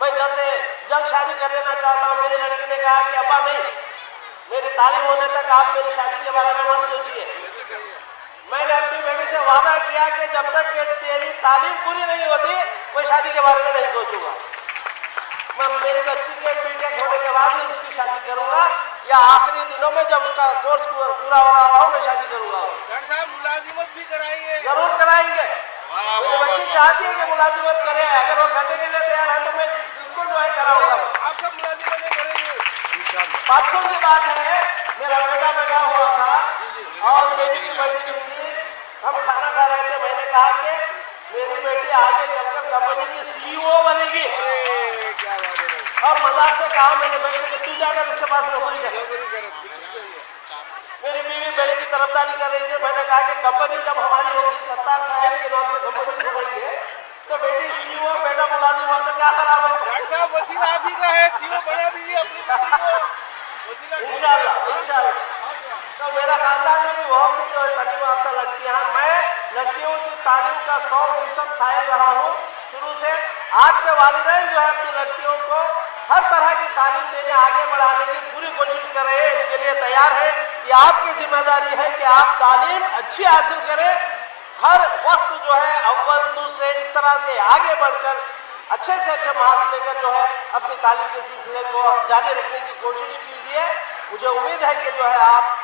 मैं जल्द से जल्द शादी कर देना चाहता हूँ। मेरी लड़की ने कहा कि अब्बा नहीं, मेरी तालीम होने तक आप मेरी शादी के बारे में मत सोचिए। मैंने अपनी बेटी से वादा किया कि जब तक कि तेरी तालीम पूरी नहीं होती मैं शादी के बारे में नहीं सोचूंगा। मैं मेरी बच्ची के बीटेक होने के बाद ही उसकी शादी करूंगा, या आखिरी दिनों में जब उसका कोर्स पूरा हो रहा हो मैं शादी करूंगा। डॉक्टर साहब मुलाजिमत भी कराएंगे? जरूर कराएंगे। मेरी बच्ची चाहती है कि मुलाजिमत करे, अगर वो करने के लिए तैयार है तो मैं बिल्कुल जो है कराऊंगा। आप सब मुलाजिमत करेंगे? परसों की बात है, मेरा बेटा बैठा हुआ था और बेटी की बेटी थी, हम खाना खा रहे थे। मैंने कहा कि मेरी बेटी आगे चलकर कंपनी की CEO बनेगी, और मजाक से कहा मैंने बेटे से कि तू जाकर इसके पास नौकरी कर। मेरी बीवी बेटे की तरफदारी कर रही थी। मैंने कहा कि कंपनी जब हमारी होगी, सत्तार साहब के नाम से कंपनी खुल रही है, तो बेटी CEO, बेटा मुलाजिम हुआ तो क्या खराब है? डॉक्टर साहब वसीला आप ही का है, CEO बना दीजिए अपनी बेटी को। इंशाल्लाह। तो मेरा खानदान में भी बहुत सी जो है तालीम याफ्ता लड़कियाँ हैं। मैं लड़कियों की तालीम का 100% कायल रहा हूँ शुरू से। आज के वालिदैन जो है अपनी लड़कियों को हर तरह की तालीम देने, आगे बढ़ाने की पूरी कोशिश कर रहे हैं, इसके लिए तैयार है। ये आपकी जिम्मेदारी है कि आप तालीम अच्छी हासिल करें, हर वक्त जो है अव्वल दूसरे इस तरह से आगे बढ़कर अच्छे से अच्छे मार्क्स लेकर जो है अपनी तालीम के सिलसिले को जारी रखने की कोशिश कीजिए। मुझे उम्मीद है कि जो है आप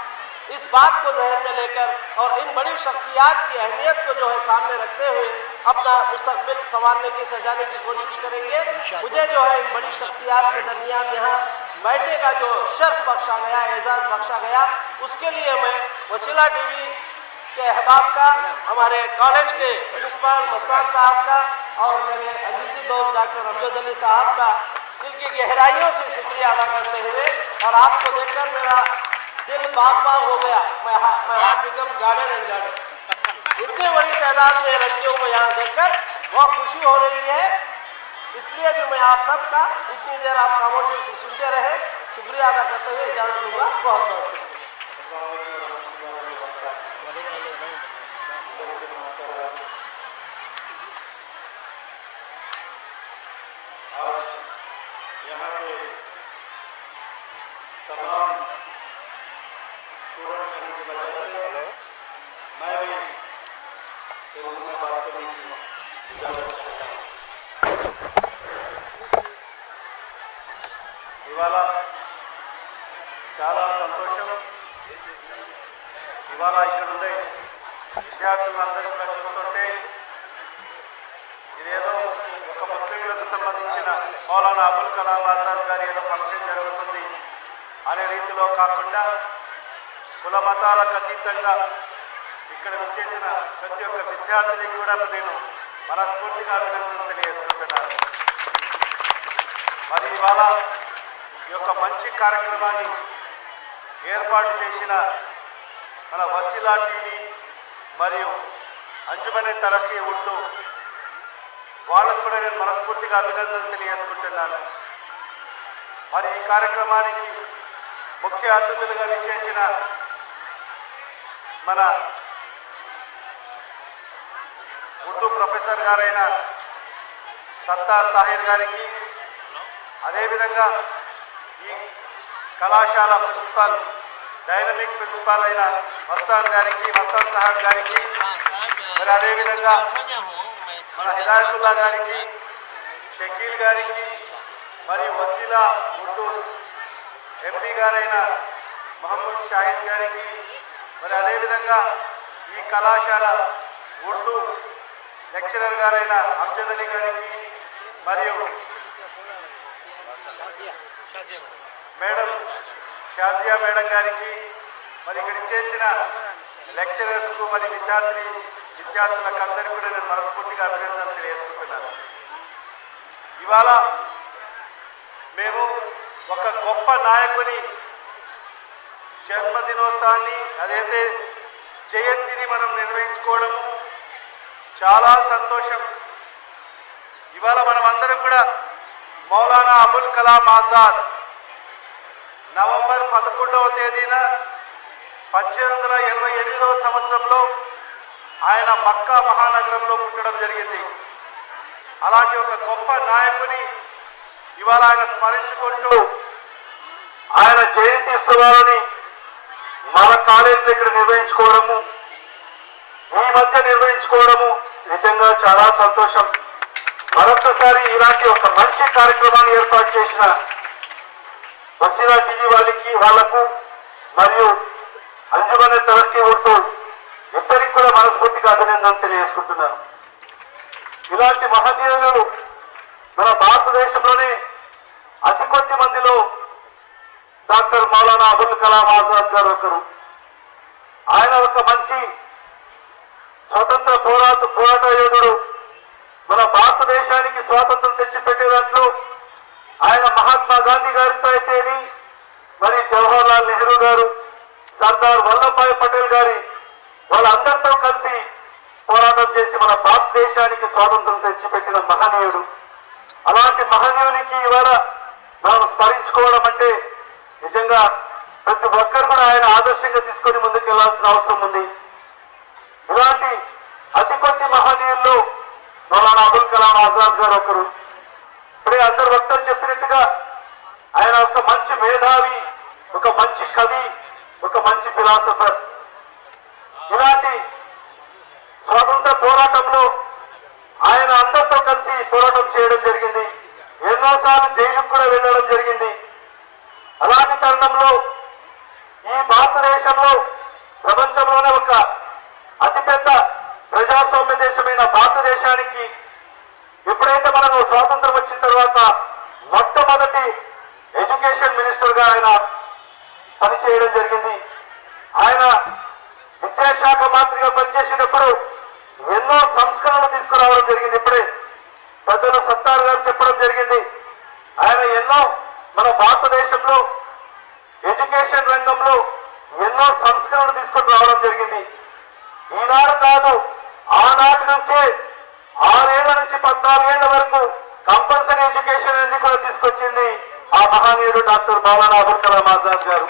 इस बात को जहन में लेकर और इन बड़ी शख्सियात की अहमियत को जो है सामने रखते हुए अपना मुस्तकबिल संवारने की सजाने की कोशिश करेंगे। मुझे जो है इन बड़ी शख्सियात के दरमियान यहाँ बैठने का जो शर्फ बख्शा गया, एजाज़ बख्शा गया, उसके लिए मैं वसीला टीवी के अहबाब का, हमारे कॉलेज के प्रिंसिपल मस्तान साहब का और मेरे अजीजी दोस्त डॉक्टर अमजद अली साहब का दिल की गहराइयों से शुक्रिया अदा करते हुए, और आपको देखकर मेरा दिल बाग बाग हो गया। मैं heart become garden and garden. इतनी बड़ी तादाद में लड़कियों को यहाँ देखकर बहुत खुशी हो रही है। इसलिए भी मैं आप सबका इतनी देर आप खामोशी से सुनते रहे, शुक्रिया अदा करते हुए इजाज़त दूंगा। बहुत बहुत शुक्रिया। यहाँ पे तमाम स्टूडेंट्स आने की वजह से मैं भी तेलुगु में बात करने की इजाज़त चाहता हूँ। ఇవాళ చాలా సంతోషం. ఇవాళ ఇక్కడ ఉండే విద్యార్థులందరూ కూడా చూస్తుంటే ఇదేదో ఒక ముస్లింలకు సంబంధించిన మౌలానా అబుల్ కలాం ఆజాద్ గారి ఏదో ఫంక్షన్ జరుగుతుంది అనే రీతిలో కాకుండా కుల మతాలకు అతీతంగా ఇక్కడ విచ్చేసిన ప్రతి ఒక్క విద్యార్థినికి కూడా నేను మనస్ఫూర్తిగా అభినందనలు తెలియజేసుకుంటున్నాను. మరి ఇవాళ ఈ యొక్క మంచి కార్యక్రమాన్ని ఏర్పాటు చేసిన మన వసీలా టీవీ మరియు అంజుమనే తరఖీ ఉర్దూ వాళ్ళకు కూడా నేను మనస్ఫూర్తిగా అభినందనలు తెలియజేసుకుంటున్నాను. మరి ఈ కార్యక్రమానికి ముఖ్య అతిథులుగా విచ్చేసిన మన ఉర్దూ ప్రొఫెసర్ గారైన సత్తార్ సాహిర్ గారికి, అదేవిధంగా ఈ కళాశాల ప్రిన్సిపాల్ డైనమిక్ ప్రిన్సిపాల్ అయిన మస్తాన్ గారికి, మస్తాన్ సాహెబ్ గారికి, మరి అదేవిధంగా మన హిదాయతుల్లా గారికి, షకీల్ గారికి, మరియు వసీలా ఉర్దూ ఎండి గారైన మహమ్మద్ షాహిద్ గారికి, మరి అదేవిధంగా ఈ కళాశాల ఉర్దూ లెక్చరర్ గారైన అమ్జద్ అలీ గారికి, మరియు మేడం షాజియా మేడం గారికి, మరి ఇక్కడ చేసిన లెక్చరర్స్కు మరి విద్యార్థులకు అందరికీ కూడా నేను మనస్ఫూర్తిగా అభినందనలు తెలియజేసుకుంటున్నాను. ఇవాళ మేము ఒక గొప్ప నాయకుని జన్మదినోత్సవాన్ని, అదైతే జయంతిని మనం నిర్వహించుకోవడము చాలా సంతోషం. ఇవాళ మనం అందరం కూడా మౌలానా అబుల్ కలాం ఆజాద్ నవంబర్ 11వ తేదీన 1888వ సంవత్సరంలో ఆయన మక్కా మహానగరంలో పుట్టడం జరిగింది. అలాంటి ఒక గొప్ప నాయకుని ఇవాళ ఆయన స్మరించుకుంటూ ఆయన జయంతి ఉత్సవాలని మన కాలేజీలో ఇక్కడ నిర్వహించుకోవడము, ఈ మధ్య నిర్వహించుకోవడము నిజంగా చాలా సంతోషం. మరొకసారి ఇలాంటి ఒక మంచి కార్యక్రమాన్ని ఏర్పాటు చేసిన వసీలా టీవీ వాళ్లకు మరియు అంజుమనే తరఖీ ఉర్దూ ఇద్దరికి కూడా మనస్ఫూర్తిగా అభినందనలు తెలియజేసుకుంటున్నాను. ఇలాంటి మహనీయులు మన భారతదేశంలోనే అతి కొద్ది మందిలో డాక్టర్ మౌలానా అబుల్ కలాం ఆజాద్ గారు ఒకరు. ఆయన ఒక మంచి స్వతంత్ర పోరాట యోధుడు. మన భారతదేశానికి స్వాతంత్రం తెచ్చిపెట్టే దాంట్లో ఆయన మహాత్మా గాంధీ గారితో అయితేని, మరి జవహర్ లాల్ నెహ్రూ గారు, సర్దార్ వల్లభాయ్ పటేల్ గారి వాళ్ళందరితో కలిసి పోరాటం చేసి మన భారతదేశానికి స్వాతంత్రం తెచ్చిపెట్టిన మహనీయుడు. అలాంటి మహనీయునికి ఇవాళ మనం స్మరించుకోవడం అంటే నిజంగా ప్రతి ఒక్కరు కూడా ఆయన ఆదర్శంగా తీసుకొని ముందుకెళ్లాల్సిన అవసరం ఉంది. ఇలాంటి అతి కొద్ది మహనీయుల్లో మౌలానా అబుల్ కలాం ఆజాద్ గారు ఒకరు. ఇప్పుడే అందరు వక్తలు చెప్పినట్టుగా ఆయన ఒక మంచి మేధావి, ఒక మంచి కవి, ఒక మంచి ఫిలాసఫర్. ఇలాంటి స్వాతంత్ర పోరాటంలో ఆయన అందరితో కలిసి పోరాటం చేయడం జరిగింది. ఎన్నోసార్లు జైలుకు కూడా వెళ్ళడం జరిగింది. అలాంటి తరుణంలో ఈ ఈ భారతదేశంలో ప్రపంచంలోనే ఒక అతిపెద్ద ప్రజాస్వామ్య దేశమైన భారతదేశానికి ఎప్పుడైతే మనకు స్వాతంత్రం వచ్చిన తర్వాత మొట్టమొదటి ఎడ్యుకేషన్ మినిస్టర్గా ఆయన పనిచేయడం జరిగింది. ఆయన విద్యాశాఖ మంత్రిగా పనిచేసేటప్పుడు ఎన్నో సంస్కరణలు తీసుకురావడం జరిగింది. ఇప్పుడే పెద్దలు సత్తార్ గారు చెప్పడం జరిగింది. ఆయన ఎన్నో మన భారతదేశంలో ఎడ్యుకేషన్ రంగంలో ఎన్నో సంస్కరణలు తీసుకొని రావడం జరిగింది. ఈనాడు కాదు, ఆనాటి నుంచే 6 ఏళ్ల నుంచి 14 ఏళ్ల వరకు కంపల్సరీ ఎడ్యుకేషన్ అనేది కూడా తీసుకొచ్చింది ఆ మహనీయుడు డాక్టర్ మౌలానా అబుల్ కలాం ఆజాద్ గారు.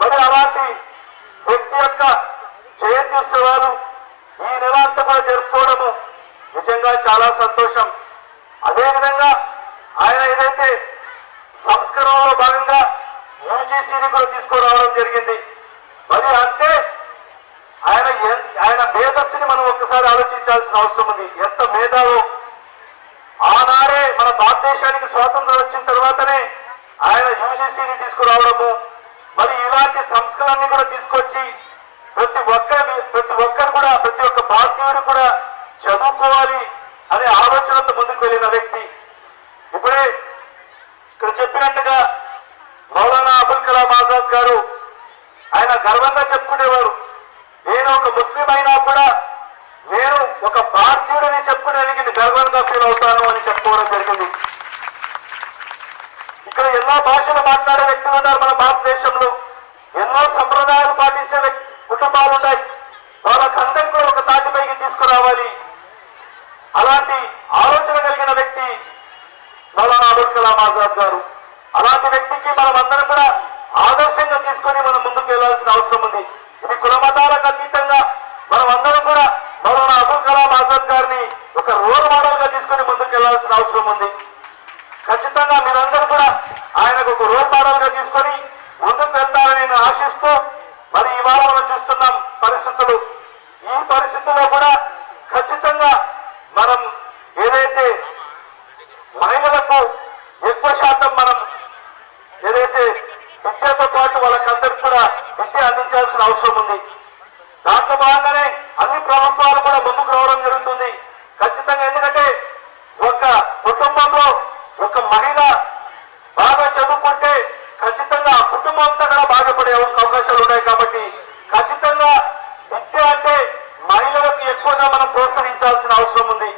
మరి అలాంటి వ్యక్తి యొక్క జయంతి ఉత్సవాలు ఈ నెల అంతా కూడా జరుపుకోవడము నిజంగా చాలా సంతోషం. అదేవిధంగా ఆయన ఏదైతే సంస్కరణలో భాగంగా యూజీసీని కూడా తీసుకురావడం జరిగింది. మరి అంటే ఆయన మేధస్సుని మనం ఒక్కసారి ఆలోచించాల్సిన అవసరం ఉంది. ఎంత మేధావో! ఆనాడే మన భారతదేశానికి స్వాతంత్రం వచ్చిన తర్వాతనే ఆయన యూజీసీని తీసుకురావడము, మరి ఇలాంటి సంస్కరణని కూడా తీసుకొచ్చి ప్రతి ఒక్కరు కూడా ప్రతి ఒక్క భారతీయుడు కూడా చదువుకోవాలి అనే ఆలోచనతో ముందుకు వెళ్ళిన వ్యక్తి. ఇప్పుడే ఇక్కడ చెప్పినట్టుగా మౌలానా అబుల్ కలాం ఆజాద్ గారు ఆయన గర్వంగా చెప్పుకునేవారు, నేను ఒక ముస్లిం అయినా కూడా నేను ఒక భారతీయుడని చెప్పుకోవడానికి గర్వంగా ఫీల్ అవుతాను అని చెప్పుకోవడం జరిగింది. ఇక్కడ ఎన్నో భాషలు మాట్లాడే వ్యక్తులు ఉన్నారు మన భారతదేశంలో, ఎన్నో సంప్రదాయాలు పాటించే కుటుంబాలు ఉన్నాయి. వాళ్ళకందరికీ కూడా ఒక తాటిపైకి తీసుకురావాలి, అలాంటి ఆలోచన కలిగిన వ్యక్తి మౌలానా అబుల్ కలాం ఆజాద్ గారు. అలాంటి వ్యక్తికి మనం అందరం కూడా ఆదర్శంగా తీసుకొని మనం ముందుకు వెళ్లాల్సిన అవసరం ఉంది. ఇది కుల మతాలకు అతీతంగా మనం అందరం కూడా మౌలానా అబుల్ కలాం ఆజాద్ గారిని ఒక రోల్ మోడల్ గా తీసుకొని ముందుకు వెళ్లాల్సిన అవసరం ఉంది. ఖచ్చితంగా మీరందరూ కూడా ఆయనకు ఒక రోల్ మోడల్ గా తీసుకొని ముందుకు వెళ్తారని నేను ఆశిస్తూ, మరి ఇవాళ మనం చూస్తున్నాం పరిస్థితులు, ఈ పరిస్థితుల్లో కూడా ఖచ్చితంగా మనం ఏదైతే మహిళలకు ఎక్కువ శాతం మనం ఏదైతే విద్యతో పాటు వాళ్ళకందరికీ కూడా విద్య అందించాల్సిన అవసరం ఉంది. దాంట్లో భాగంగానే అన్ని ప్రభుత్వాలు కూడా ముందుకు రావడం జరుగుతుంది ఖచ్చితంగా. ఎందుకంటే ఒక కుటుంబంలో ఒక మహిళ బాగా చదువుకుంటే ఖచ్చితంగా ఆ కుటుంబం అంతా కూడా బాగుపడే అవకాశాలు ఉన్నాయి. కాబట్టి ఖచ్చితంగా విద్య అంటే మహిళలకు ఎక్కువగా మనం ప్రోత్సహించాల్సిన అవసరం ఉంది.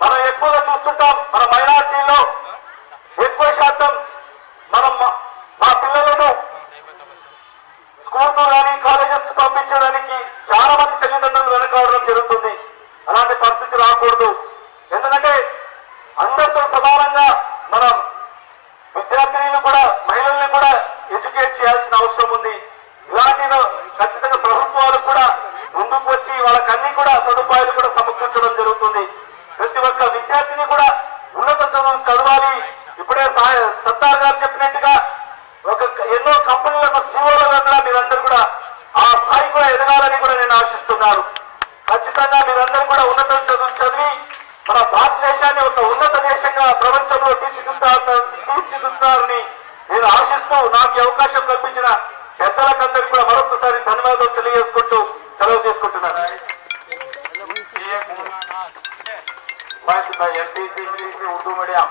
మనం ఎక్కువగా చూస్తుంటాం మన మైనారిటీలో ఎక్కువ శాతం మనం మా పిల్లలను స్కూల్కు కానీ కాలేజెస్ కు పంపించడానికి చాలా మంది తల్లిదండ్రులు వెనకాడడం జరుగుతుంది. అలాంటి పరిస్థితి రాకూడదు. ఎందుకంటే అందరితో సమానంగా మనం విద్యార్థిని కూడా మహిళల్ని కూడా ఎడ్యుకేట్ చేయాల్సిన అవసరం ఉంది. ఇలాంటి ఖచ్చితంగా ప్రభుత్వాలు కూడా ముందుకు వచ్చి వాళ్ళకన్నీ కూడా సదుపాయాలు కూడా సమకూర్చడం జరుగుతుంది. ప్రతి ఒక్క విద్యార్థిని కూడా ఉన్నత చదువులు చదవాలి. ఇప్పుడే సత్తార్ గారు చెప్పినట్టుగా ఎన్నో కంపెనీలకు సీఓలుగా కూడా మీరందరూ కూడా ఆ స్థాయి కూడా ఎదగాలని కూడా నేను ఆశిస్తున్నాను. ఖచ్చితంగా మీరందరూ కూడా ఉన్నత చదువులు చదివి మన భారతదేశాన్ని ఒక ఉన్నత దేశంగా ప్రపంచంలో తీర్చిదిద్దుతారని నేను ఆశిస్తూ నాకు ఈ అవకాశం కల్పించిన పెద్దలకందరికీ కూడా మరొకసారి ధన్యవాదాలు తెలియజేసుకుంటూ సెలవు తీసుకుంటున్నాను. MPC English Urdu medium,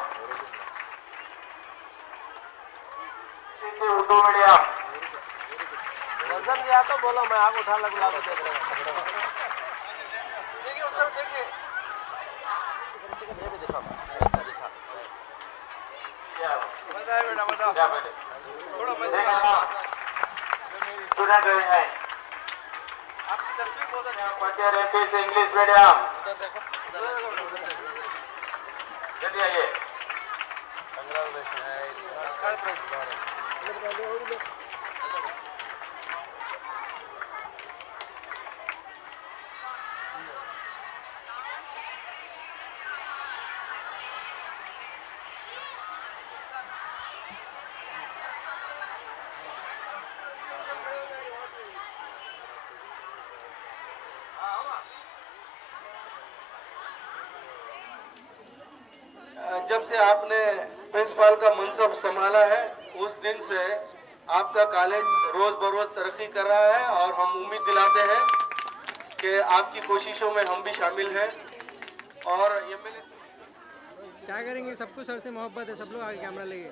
Urdu medium वजन लिया तो बोलो, मैं आग उठा लगा देख रहा हूँ। देखिए उस तरफ देखिए, ये भी दिखा, ऐसा दिखा। बताए बेटा बताओ, थोड़ा स्टूडेंट है आपकी तस्वीर बहुत अच्छी पढ़ते रहते से इंग्लिश मीडियम। उधर देखो, जल्दी आइए। जब से आपने प्रिंसिपल का मनसब संभाला है उस दिन से आपका कॉलेज रोज़ बरोज़ तरक्की कर रहा है और हम उम्मीद दिलाते हैं कि आपकी कोशिशों में हम भी शामिल हैं। और एमएलए क्या करेंगे, सबको सर से मोहब्बत है, सब लोग आगे कैमरा लेंगे।